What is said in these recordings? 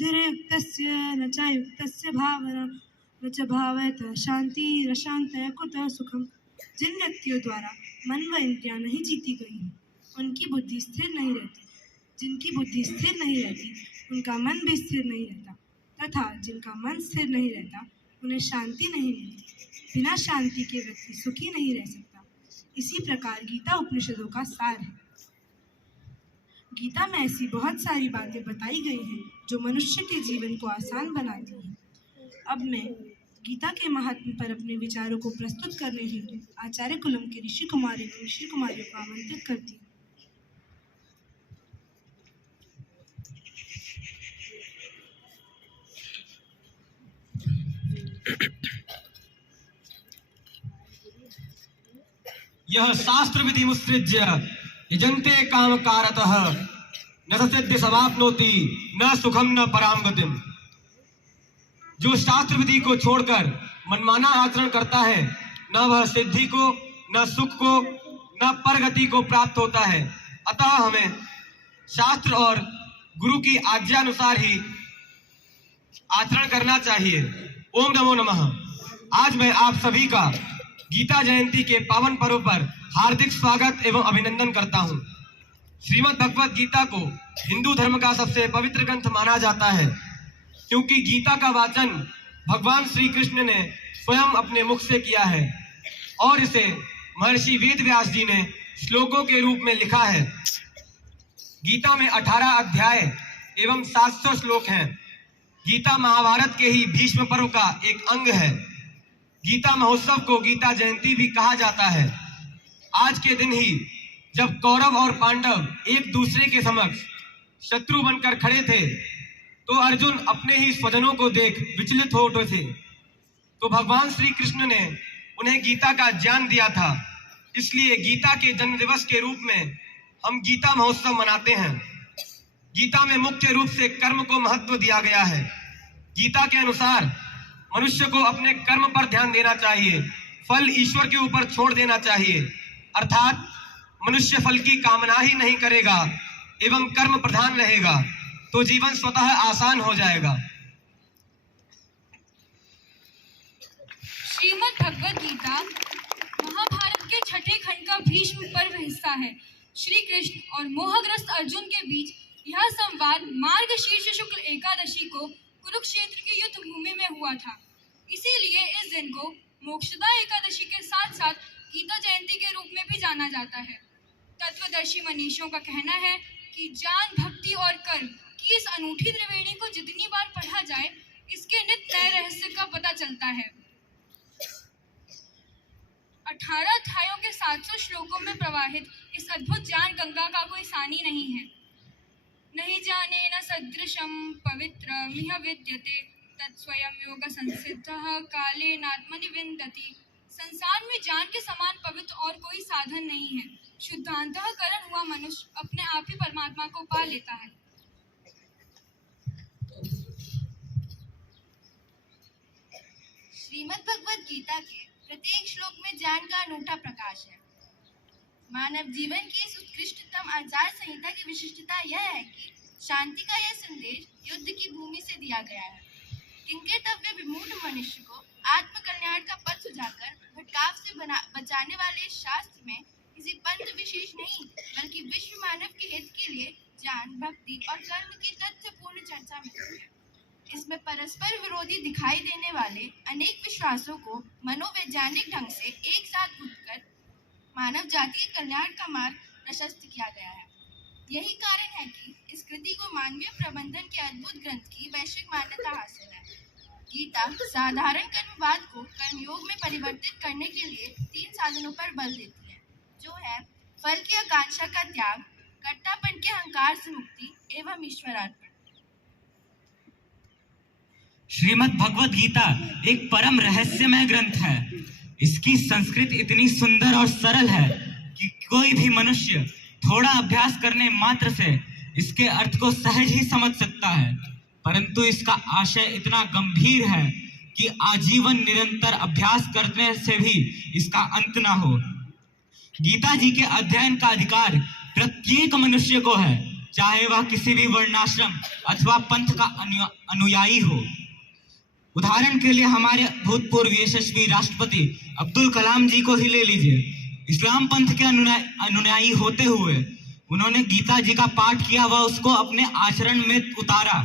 बुद्धिर्युक्तस्य न च युक्तस्य भावना न च भावयतः शांतिरशांतय कुतः सुखम। जिन व्यक्तियों द्वारा मन व इंद्रियां नहीं जीती गई हैं, उनकी बुद्धि स्थिर नहीं रहती। जिनकी बुद्धि स्थिर नहीं रहती, उनका मन भी स्थिर नहीं रहता, तथा जिनका मन स्थिर नहीं रहता, उन्हें शांति नहीं मिलती। बिना शांति के व्यक्ति सुखी नहीं रह सकता। इसी प्रकार गीता उपनिषदों का सार है। गीता में ऐसी बहुत सारी बातें बताई गई हैं जो मनुष्य के जीवन को आसान बनाती हैं। अब मैं गीता के महात्म्य पर अपने विचारों को प्रस्तुत करने हेतु आचार्य कुलम के ऋषि कुमार एवं ऋषि कुमारियों को आमंत्रित करती हूँ। यह शास्त्र विधि मुत्सृज्य यजन्ते काम कारतः न सिद्धि समाप्नोति न सुखम न पराम गतिम। जो शास्त्र विधि को छोड़कर मनमाना आचरण करता है, न वह सिद्धि को, न सुख को, न परगति को प्राप्त होता है। अतः हमें शास्त्र और गुरु की आज्ञा अनुसार ही आचरण करना चाहिए। ओम नमो नमः। आज मैं आप सभी का गीता जयंती के पावन पर्व पर हार्दिक स्वागत एवं अभिनंदन करता हूं। श्रीमद् भगवत गीता को हिंदू धर्म का सबसे पवित्र ग्रंथ माना जाता है, क्योंकि गीता का वाचन भगवान श्री कृष्ण ने स्वयं अपने मुख से किया है और इसे महर्षि वेद व्यास जी ने श्लोकों के रूप में लिखा है। गीता में 18 अध्याय एवं 700 श्लोक हैं। गीता महाभारत के ही भीष्म पर्व का एक अंग है। गीता महोत्सव को गीता जयंती भी कहा जाता है। आज के दिन ही जब कौरव और पांडव एक दूसरे के समक्ष शत्रु बनकर खड़े थे, तो अर्जुन अपने ही स्वजनों को देख विचलित हो उठे थे। तो भगवान श्री कृष्ण ने उन्हें गीता का ज्ञान दिया था। इसलिए गीता के जन्म दिवस के रूप में हम गीता महोत्सव मनाते हैं। गीता में मुख्य रूप से कर्म को महत्व दिया गया है। गीता के अनुसार मनुष्य को अपने कर्म पर ध्यान देना चाहिए, फल ईश्वर के ऊपर छोड़ देना चाहिए। अर्थात मनुष्य फल की कामना ही नहीं करेगा एवं कर्म प्रधान रहेगा तो जीवन स्वतः आसान हो जाएगा। श्रीमद् भगवत गीता महाभारत के छठे खंड का भीष्म पर्व हिस्सा है। श्री कृष्ण और मोहग्रस्त अर्जुन के बीच यह संवाद मार्गशीर्ष शुक्ल एकादशी को कुरुक्षेत्र की युद्ध भूमि में हुआ था। इसीलिए इस दिन को मोक्षदा एकादशी के साथ साथ गीता जयंती के रूप में भी जाना जाता है। तत्वदर्शी मनीषियों का कहना है कि ज्ञान, भक्ति और कर्म की इस अनूठी त्रिवेणी को जितनी बार पढ़ा जाए, इसके नित्य नए रहस्य का पता चलता है। 18 अध्यायों के 700 श्लोकों में प्रवाहित इस अद्भुत ज्ञान गंगा का कोई सानी नहीं है। नहीं जाने न सदृशम पवित्र मिह विद्यते तत्स्वयं योग संसिद्धः कालेनात्मनि विन्दति। संसार में ज्ञान के समान पवित्र और कोई साधन नहीं है। शुद्धांतःकरण हुआ मनुष्य अपने आप ही परमात्मा को पा लेता है। श्रीमद् भगवत गीता के प्रत्येक श्लोक में ज्ञान का अनूठा प्रकाश है। मानव जीवन की इस उत्कृष्टतम आचार संहिता की विशिष्टता यह है कि शांति का यह संदेश युद्ध की भूमि से दिया गया है। किंकर्तव्य विमूढ़ मनुष्य को आत्म कल्याण का पथ सुझाकर भटकाव से बचाने वाले इस शास्त्र में किसी पंथ विशेष नहीं, बल्कि विश्व मानव के हित के लिए ज्ञान, भक्ति और कर्म की तथ्यपूर्ण चर्चा मिलती है। इसमें परस्पर विरोधी दिखाई देने वाले अनेक विश्वासों को मनोवैज्ञानिक ढंग से एक साथ गूंथकर मानव जाति के कल्याण का मार्ग प्रशस्त किया गया है। यही कारण है कि इस कृति को मानवीय प्रबंधन के अद्भुत ग्रंथ की वैश्विक मान्यता हासिल है। गीता साधारण कर्मवाद को कर्मयोग में परिवर्तित करने के लिए 3 साधनों पर बल देती है, जो है फल की आकांक्षा का त्याग, कर्तापन के अहंकार से मुक्ति एवं ईश्वरार्पण। श्रीमद् भगवत गीता एक परम रहस्यमय ग्रंथ है। इसकी संस्कृत इतनी सुंदर और सरल है कि कोई भी मनुष्य थोड़ा अभ्यास करने मात्र से इसके अर्थ को सहज ही समझ सकता है, परंतु इसका आशय इतना गंभीर है कि आजीवन निरंतर अभ्यास करने से भी इसका अंत ना हो। गीता जी के अध्ययन का अधिकार प्रत्येक मनुष्य को है, चाहे वह किसी भी वर्णाश्रम अथवा पंथ का अनुयायी हो। उदाहरण के लिए हमारे भूतपूर्व यशस्वी राष्ट्रपति अब्दुल कलाम जी को ही ले लीजिए। इस्लाम पंथ के अनुयायी होते हुए उन्होंने गीता जी का पाठ किया व उसको अपने आचरण में उतारा।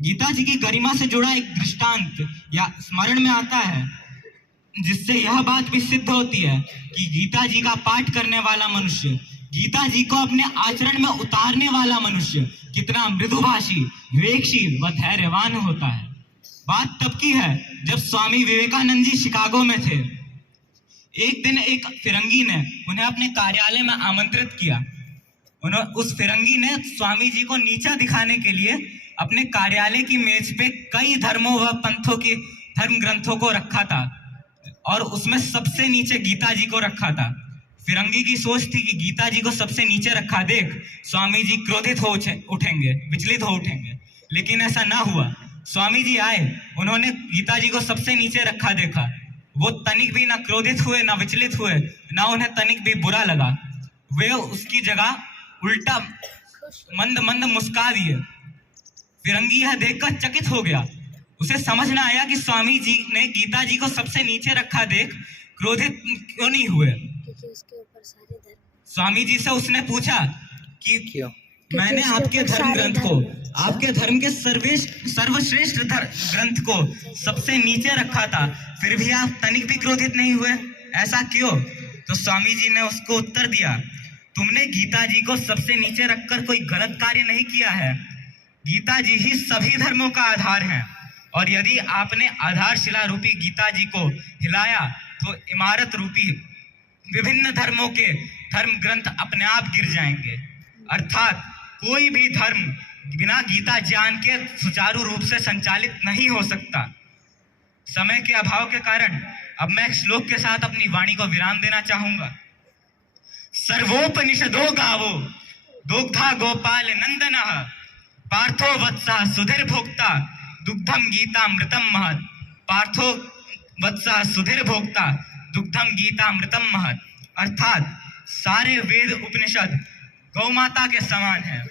गीता जी की गरिमा से जुड़ा एक दृष्टांत या स्मरण में आता है, जिससे यह बात भी सिद्ध होती है कि गीता जी का पाठ करने वाला मनुष्य, गीता जी को अपने आचरण में उतारने वाला मनुष्य कितना मृदुभाषी, विवेकशील व धैर्यवान होता है। बात तब की है जब स्वामी विवेकानंद जी शिकागो में थे। एक दिन एक फिरंगी ने उन्हें अपने कार्यालय में आमंत्रित किया। उस फिरंगी ने स्वामी जी को नीचा दिखाने के लिए अपने कार्यालय की मेज पे कई धर्मों व पंथों के धर्म ग्रंथों को रखा था और उसमें सबसे नीचे गीता जी को रखा था। फिरंगी की सोच थी कि गीता जी को सबसे नीचे रखा देख स्वामी जी क्रोधित हो उठेंगे, विचलित हो उठेंगे, लेकिन ऐसा ना हुआ। स्वामी जी आए, उन्होंने गीता जी को सबसे नीचे रखा देखा, वो तनिक भी ना क्रोधित हुए, ना विचलित हुए, ना उन्हें तनिक भी बुरा लगा। वे उसकी जगह उल्टा मंद मंद मुस्का दिए। फिरंगी यह देखकर चकित हो गया। उसे समझ ना आया कि स्वामी जी ने गीता जी को सबसे नीचे रखा देख क्रोधित क्यों नहीं हुए। स्वामी जी से उसने पूछा कि मैंने आपके धर्म ग्रंथ को, आपके धर्म के सर्वश्रेष्ठ ग्रंथ को सबसे नीचे रखा था, फिर भी आप तनिक भी क्रोधित नहीं हुए, ऐसा क्यों? तो स्वामी जी ने उसको उत्तर दिया, तुमने गीता जी को सबसे नीचे रखकर कोई गलत कार्य नहीं किया है। गीता जी ही सभी धर्मों का आधार है और यदि आपने आधारशिला रूपी गीता जी को हिलाया तो इमारत रूपी विभिन्न धर्मों के धर्म ग्रंथ अपने आप गिर जाएंगे। अर्थात कोई भी धर्म बिना गीता ज्ञान के सुचारू रूप से संचालित नहीं हो सकता। समय के अभाव के कारण अब मैं श्लोक के साथ अपनी वाणी को विराम देना चाहूंगा। सर्वोपनिषदो गावो दुग्धा गोपाल नंदनः पार्थो वत्सा सुधीर भोक्ता दुग्धम गीता मृतम महत्। पार्थो वत्सा सुधीर भोक्ता दुग्धम गीता मृतम महत्। अर्थात सारे वेद उपनिषद गौ माता के समान है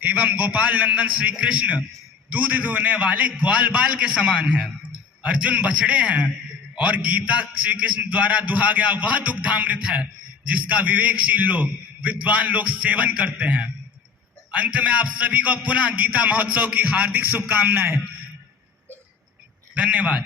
एवं गोपाल नंदन श्री कृष्ण दूध दुहने वाले ग्वाल बाल के समान है। अर्जुन बछड़े हैं और गीता श्री कृष्ण द्वारा दुहा गया वह दुग्धामृत है जिसका विवेकशील लोग, विद्वान लोग सेवन करते हैं। अंत में आप सभी को पुनः गीता महोत्सव की हार्दिक शुभकामनाएं। धन्यवाद।